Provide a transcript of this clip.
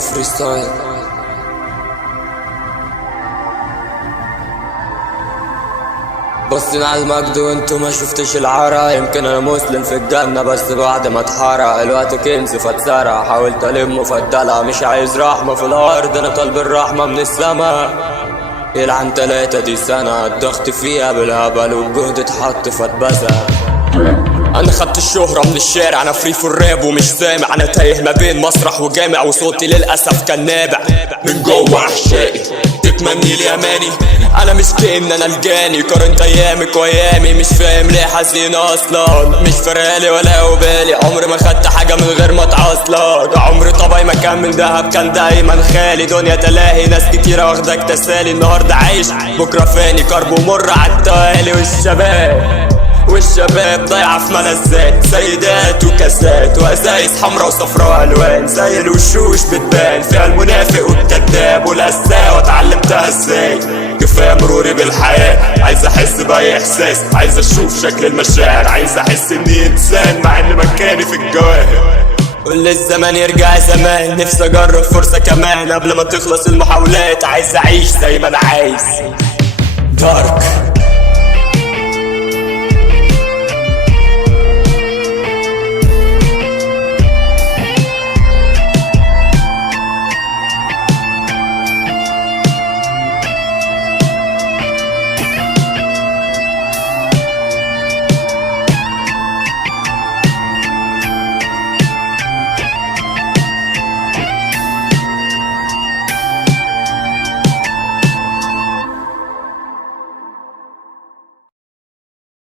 فري ستايل. بصين على المجد وانتو ما شفتش العرا. يمكن انا مسلم في الجنة بس بعد ما اتحرق. الوقت كنز فاتسرق، حاولت المه فاتدلع. مش عايز رحمة في الارض، انا طالب الرحمة من السما. يلعن 3 دي سنة الضغط فيها بالهبل والجهد اتحط فاتبسق. انا خدت الشهرة من الشارع، انا فري في الراب ومش سامع. انا تايه ما بين مسرح وجامع وصوتي للأسف كان نابع من جوه احشائي. تتمني لي اماني، انا مش كأن انا الجاني. قارنت ايامك وايامي، مش فاهم ليه حزين اصلا. مش فارقالي ولا وبالي، عمري ما خدت حاجة من غير ما اتعصلك. عمري طبعي ما كان من دهب، كان دايما خالي. دنيا تلاهي، ناس كتيرة واخدك تسالي. النهاردة عايش بكرة فاني، كرب ومر عالتوالي. والشباب ضايعة في ملذات، سيدات وكاسات وازايز حمرا وصفرا الوان. زي الوشوش بتبان فيها المنافق والكذاب والقساوة. اتعلمتها ازاي؟ كفاية مروري بالحياة. عايز احس باي احساس، عايز اشوف شكل المشاعر. عايز احس اني انسان مع ان مكاني في الجواهر. كل الزمان يرجع زمان، نفسي اجرب فرصة كمان قبل ما تخلص المحاولات. عايز اعيش زي ما انا عايز. دارك